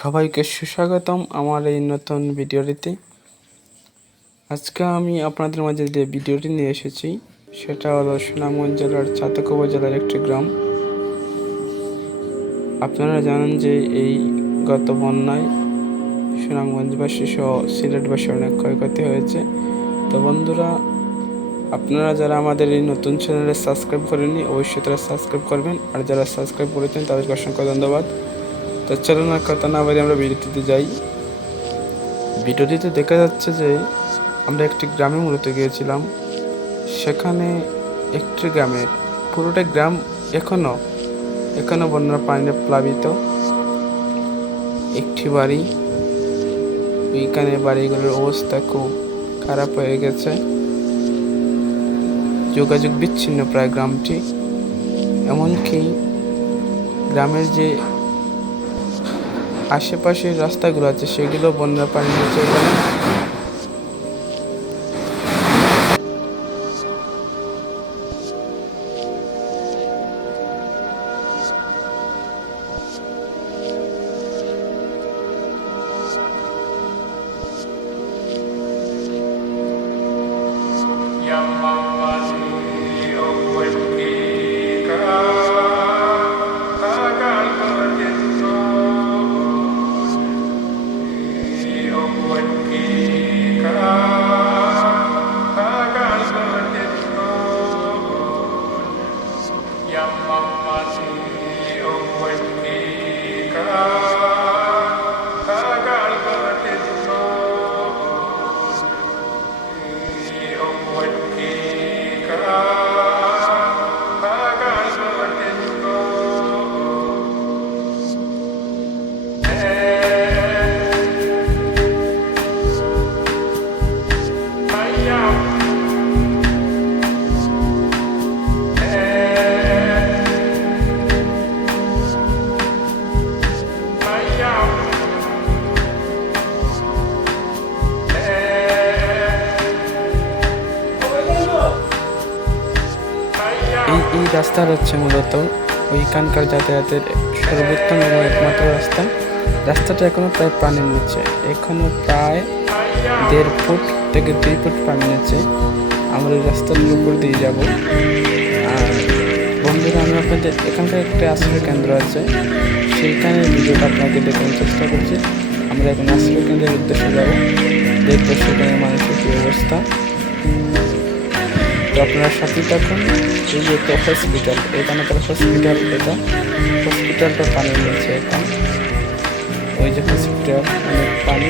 সবাইকে সুস্বাগতম আমার এই নতুন ভিডিওটিতে। আজকে আমি আপনাদের মাঝে যে ভিডিওটি নিয়ে এসেছি সেটা হলো সুনামগঞ্জ জেলার চাতক উপজেলার একটি গ্রাম। আপনারা জানেন যে এই গত বন্যায় সুনামগঞ্জবাসী সহ সিলেটবাসী অনেক ক্ষয়ক্ষতি হয়েছে। তো বন্ধুরা, আপনারা যারা আমাদের এই নতুন চ্যানেলে সাবস্ক্রাইব করেননি অবশ্যই তারা সাবস্ক্রাইব করবেন, আর যারা সাবস্ক্রাইব করেছেন তাদেরকে অসংখ্য ধন্যবাদ। তো চলুন আর কথা না বলে আমরা ভিডিওটিতে যাই। ভিডিওটিতে দেখা যাচ্ছে যে আমরা একটি গ্রামে মূলত গিয়েছিলাম। সেখানে একটি গ্রামে পুরোটা গ্রাম এখনো বন্যার পানিতে প্লাবিত। একটি বাড়ি, ওইখানে বাড়িগুলোর অবস্থা খুব খারাপ হয়ে গেছে, যোগাযোগ বিচ্ছিন্ন প্রায় গ্রামটি। এমনকি গ্রামের যে আশেপাশের রাস্তাগুলো আছে সেগুলো বন্যার পানি নিচে গেলে। এই রাস্তা হচ্ছে মূলত ওইখানকার যাতায়াতের সর্বোত্তম এবং একমাত্র রাস্তা। রাস্তাটা এখনো প্রায় পানির নিচে, এখনো প্রায় 1.5 ফুট থেকে 2 ফুট পানি নিচে। আমরা এই রাস্তার উপর দিয়ে যাব। আর বন্ধুরা, আমি আপনাদের এখানকার একটা আশ্রয় কেন্দ্র আছে, সেইখানে ভিডিওটা আপনাকে দেখানোর চেষ্টা করছি। আমরা এখন আশ্রয় কেন্দ্রের উদ্দেশ্যে যাব, দেখবো সেখানে মানুষের কী অবস্থা। তো আপনারা সাথে থাকুন। এই যে একটা হসপিটাল, এখানে একটা হসপিটাল, এটা হসপিটালটা পানি রয়েছে এখন। ওই যে হসপিটাল, অনেক পানি।